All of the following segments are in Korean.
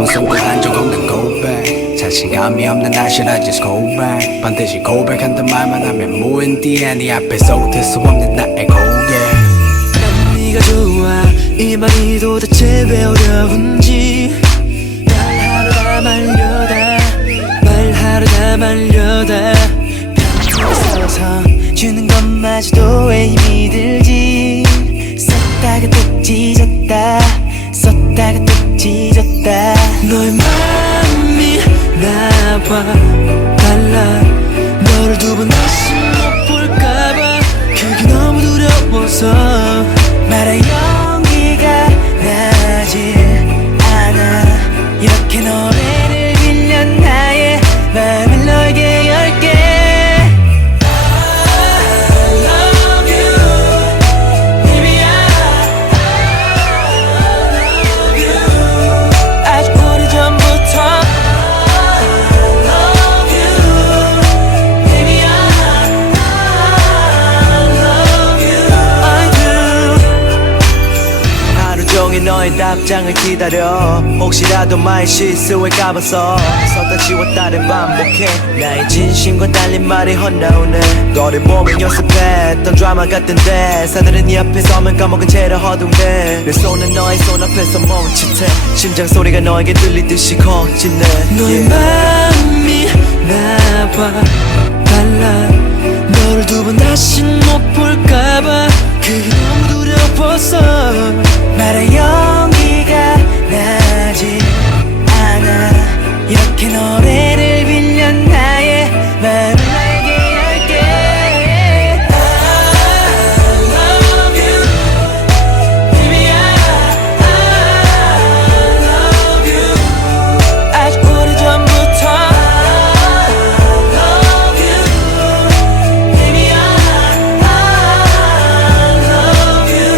번 손도 한 적 없는 고백 자신감이 없는 I should I just go back 반드시 고백한단 말만 하면 무인디에 네 앞에서 웃을 수 없는 나의 고개 난 네가 좋아 이 말이 도대체 왜 어려운지 말하려다 말려다 편지에 써서 주는 것마저도 왜 힘이 들지 썼다가 또 찢었다 썼다가 또 찢었다 너의 마음이 나와 달라 너를 두 번 다시 못 볼까봐 그게 너무 두려워서 말할 용기가 나질 않아 이렇게 노래를 빌려 나의 마음을 너에게 열게 너의 답장을 기다려 혹시라도 나의 실수에 까봐서 썼다 지웠다를 반복해 나의 진심과 달린 말이 헛나오네 너를 보면 연습했던 드라마 같은 대사들은 네 앞에 서면 까먹은 채로 허둥대 내 손은 너의 손 앞에서 멈칫해 심장 소리가 너에게 들리듯이 커지네 너의 마음이 나와 달라 너를 두 번 다시 못 볼까봐 그게 너무 두려워서 말할 용기가 나지 않아 이렇게 노래를 빌려 나의 마음을 너에게 열게 I love you Baby I love you 아주 오래전부터 I love you Baby I love you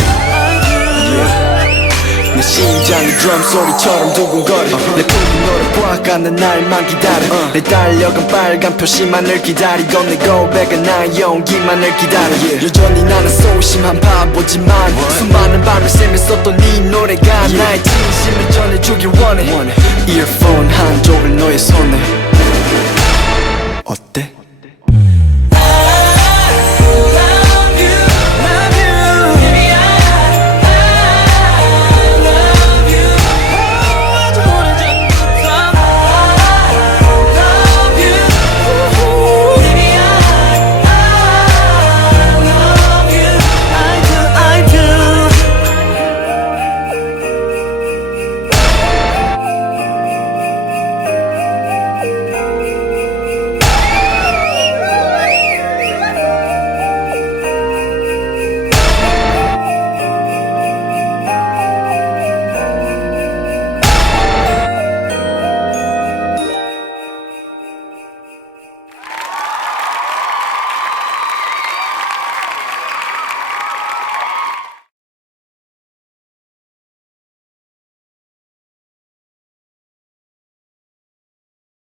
내 심장이 드럼 소리처럼 두근거려 내 부른 노래 보아가는 날만 기다려 내 달력은 빨간 표시만을 기다리고 내 고백은 나의 용기만을 기다려 여전히 나는 소심한 바보지만 수많은 밤을 새면서 또 네 노래가 나의 진심을 전해주길 원해 이어폰 한 쪽을 너의 손에 어때?